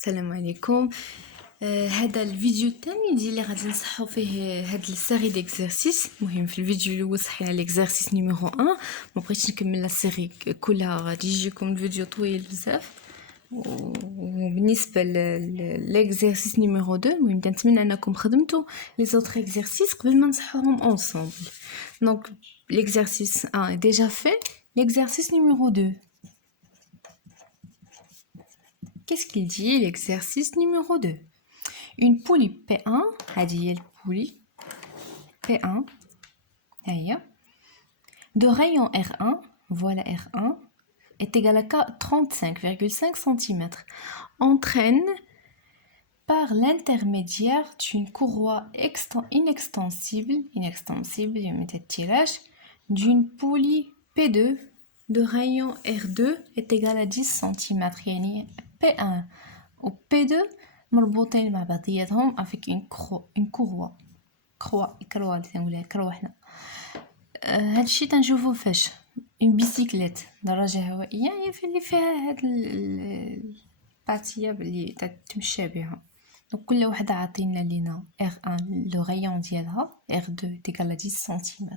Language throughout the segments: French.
السلام عليكم. هذا الفيديو الثاني ديالي غادي نصحو فيه هاد السيري ديكزارسيس. المهم في الفيديو الاول صحينا ليكزارسيس نيميرو 1، ما بغيتش نكمل لا سيري كلها، غادي يجيكم الفيديو طويل بزاف. وبالنسبه ليكزارسيس نيميرو 2 المهم كنتمنى انكم خدمتوا لي زوطر اكزارسيس قبل ما نصحوهم اونصومبل. دونك ليكزارسيس 1 ديجا في. L'exercice numéro 2. Qu'est-ce qu'il dit l'exercice numéro 2? Une poulie P1, هذه البولي P1 هيا de rayon R1, voilà R1 est égal à 35,5 cm, entraîne par l'intermédiaire d'une courroie inextensible, d'une poulie P2 de rayon R2 est égal à 10 cm. يعني P1 و P2 مربوطين مع بعضياتهم avec une courroie كروة حنا. هادشي تنشوفو فاش une bicyclette دراجة هوائية هي اللي فيها هاد الباتية اللي تتمشى بها. دونك كل وحده عاطينا لينا R1 لو غيون ديالها R2 تيكال 10 cm.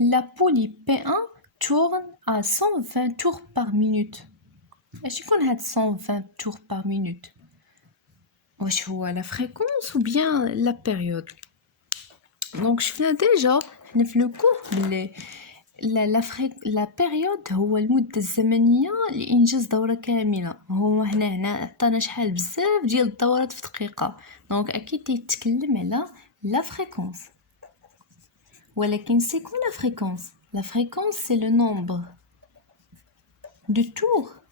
La poulie P1 tourne à 120 tours par minute. اش يكون هاد 120 tours par minute؟ واش هو لا فريكونس ou bien la période؟ دونك شفنا ديجا حنا في لو كور بلي لا بيريود هو المده الزمنيه لانجاز دوره كامله. هو هنا عطانا شحال بزاف ديال الدورات في دقيقه، دونك اكيد يتكلم على لا فريكونس. ولكن سي كو لا فريكونس؟ لا فريكونس سي لو نومبر دو تور،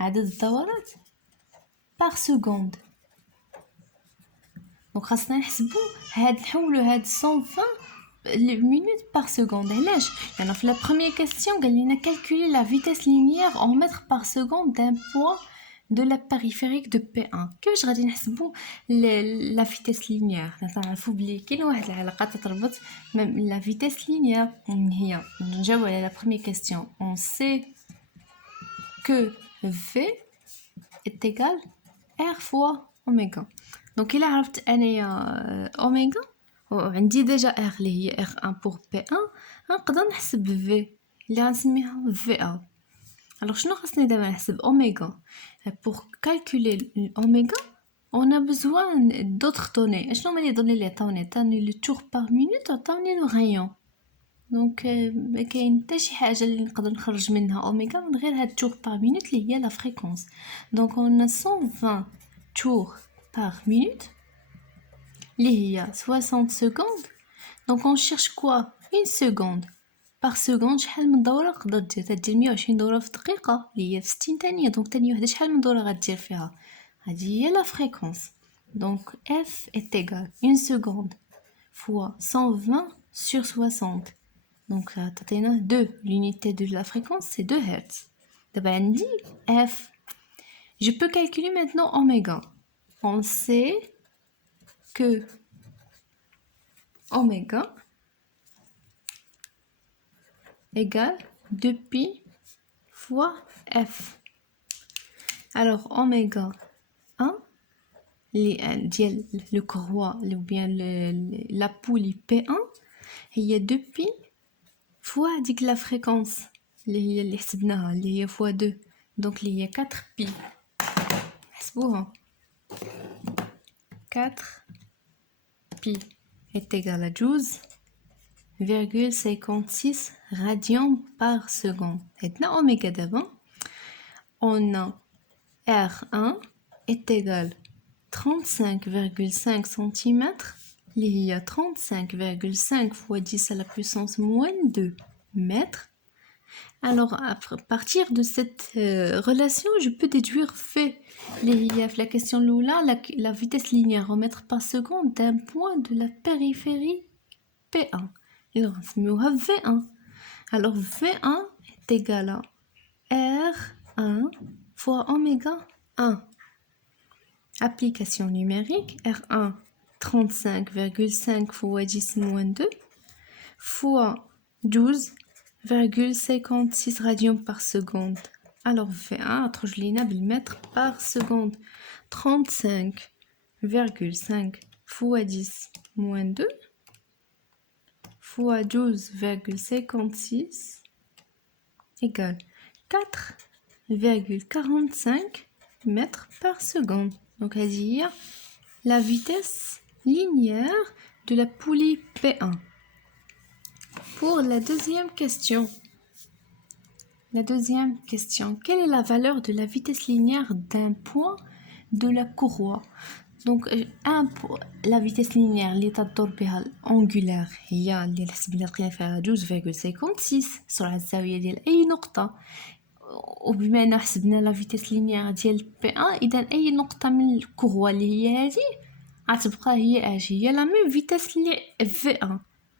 عدد الدورات بار سكوند. دونك خاصنا نحسبوا هاد نحولوا هاد 120 minutes par seconde. علاش؟ لأن في la première question قال لنا calculer la vitesse linéaire en mètres par seconde d'un point de la périphérique de P1. كيفاش غادي نحسبوا la vitesse linéaire؟ نعرفوا بلي كاين واحد العلاقه تتربط la vitesse linéaire هي نجاوب على la première question. On sait que V est égal R fois oméga. دونك الا عرفت انايا اوميغا وعندي ديجا ار اللي هي R1 pour P1، غنقدر نحسب V اللي غنسميها VA. alors شنو خاصني دابا نحسب اوميغا؟ pour calculer oméga on a besoin d'autres données. اشنو هما لي دوني اللي عطاوني le tour par minute وعطاوني le rayon. دونك ما كاين حتى شي حاجه اللي نقدر نخرج منها اوميغا من غير هاد tour par minute اللي هي لا فريكونس. دونك on a 120 tours par minute اللي هي 60 secondes. donc on cherche quoi? une seconde par seconde. شحال من دوره تقدر دير 120 دوره في دقيقه اللي هي في 60 ثانيه. دونك ثانيه وحده شحال من دوره غدير فيها؟ هذه هي لا فريكونس. donc F est égal 1 seconde fois 120 sur 60. donc تعطينا 2. l'unité de la fréquence c'est 2 Hz. دابا عندي F. je peux calculer maintenant oméga. on sait que oméga égale 2pi fois F. alors oméga 1 ديال le courroie ou bien la poulie P1 هي 2pi fois ديك la fréquence اللي حسبناها اللي هي fois 2. donc اللي هي 4pi. حسبوها 4pi est égal à 12,56 radians par seconde. Maintenant oméga d'avant, on a R1 est égal 35,5 cm, il y a 35,5 fois 10 à la puissance moins 2 mètres. alors à partir de cette relation je peux déduire fait la question là la vitesse linéaire en mètres par seconde d'un point de la périphérie P1. alors نسميوها V1. alors V1 est égal à R1 fois oméga 1. application numérique. R1 35,5 fois 10 moins 2 fois 12,56 radians par seconde Alors V1 تخرج بالmètre par seconde. 35,5 fois 10 moins 2 fois 12,56 égale 4,45 mètres par seconde. Donc, à dire la vitesse linéaire de la poulie P1. Pour la deuxième question, quelle est la valeur de la vitesse linéaire d'un point de la courroie? Donc, la vitesse linéaire, l'état angulaire, il y a 12,56 sur la زاوية ديال أي نقطة. وبما أن حسبنا لا فيتيس لينيير ديال P1 إذا أي نقطة من الكوغوا اللي هي هذه غتبقى هي اش هي لا ميم فيتيس لي V1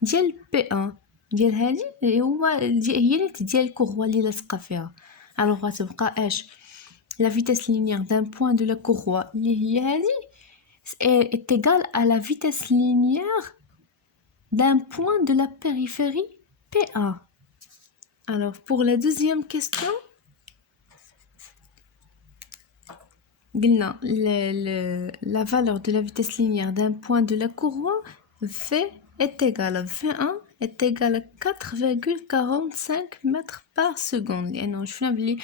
ديال P1 ديال هذه هو هي نيت ديال الكوغوا اللي لاصقه فيها. الوغ غتبقى اش لا فيتيس لينيير دان بوين دو لا كوغوا اللي هي هذه est égal à la vitesse linéaire d'un point de la périphérie PA. Alors, pour la deuxième question, la valeur de la vitesse linéaire d'un point de la courroie V est égale à V1 est égal à 4,45 mètres par seconde. لأنه شفنا بلي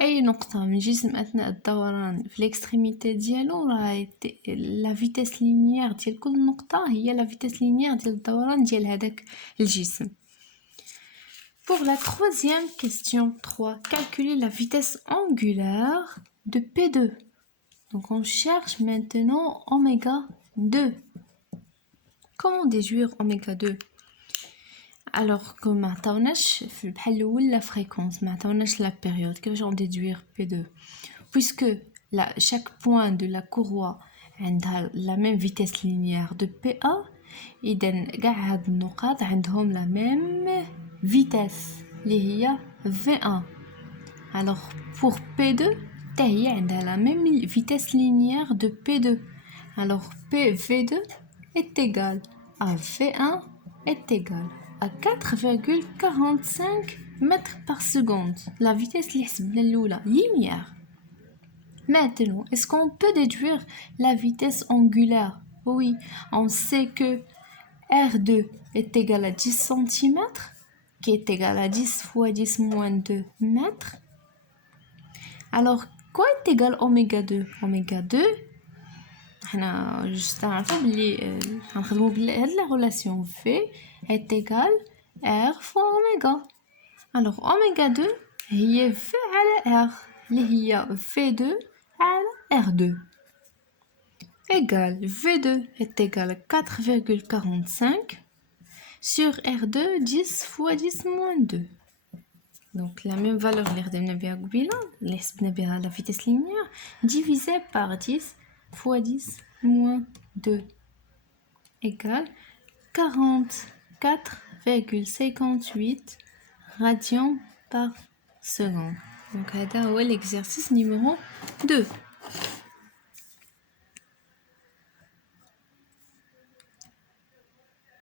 أي نقطة من جسم أثناء الدوران في الإكستريميتي ديالو راه لا فيتيس لينيير ديال كل نقطة هي لا فيتيس لينيير ديال الدوران ديال هذاك الجسم. Pour la troisième question 3, calculer la vitesse angulaire de P2. Donc on cherche maintenant oméga 2. Comment déduire oméga 2? Alors que ما عطاوناش في البحال الاول لا فريكونس ما عطاوناش لا بيريود كيفاش on déduire P2 puisque chaque point de la courroie عندها la même vitesse linéaire de PA اذا كاع هاد النقاط عندهم la même vitesse اللي هي V1. Alors pour P2 حتى هي عندها la même vitesse linéaire de P2. Alors PV2 est égal à V1 est égal à 4,45 mètres par seconde. La vitesse linéaire. Maintenant, est-ce qu'on peut déduire la vitesse angulaire? Oui, on sait que R2 est égal à 10 cm, qui est égal à 10 fois 10 moins 2 mètres. Alors, quoi est égal oméga 2? Oméga 2, حنا جست نعرفو بلي غنخدمو بهاد لا ريلاسيون في est égal R fois oméga. Alors oméga 2 هي V على R اللي هي V2 على R2 égal V2 est égal à 4,45 sur R2 10 fois 10 moins 2. Donc la même valeur اللي خدمنا بها قبيله اللي حسبنا بها la vitesse linéaire divisé par 10 fois 10 moins 2 égale 44,58 radians par seconde. Donc هذا هو l'exercice numéro 2.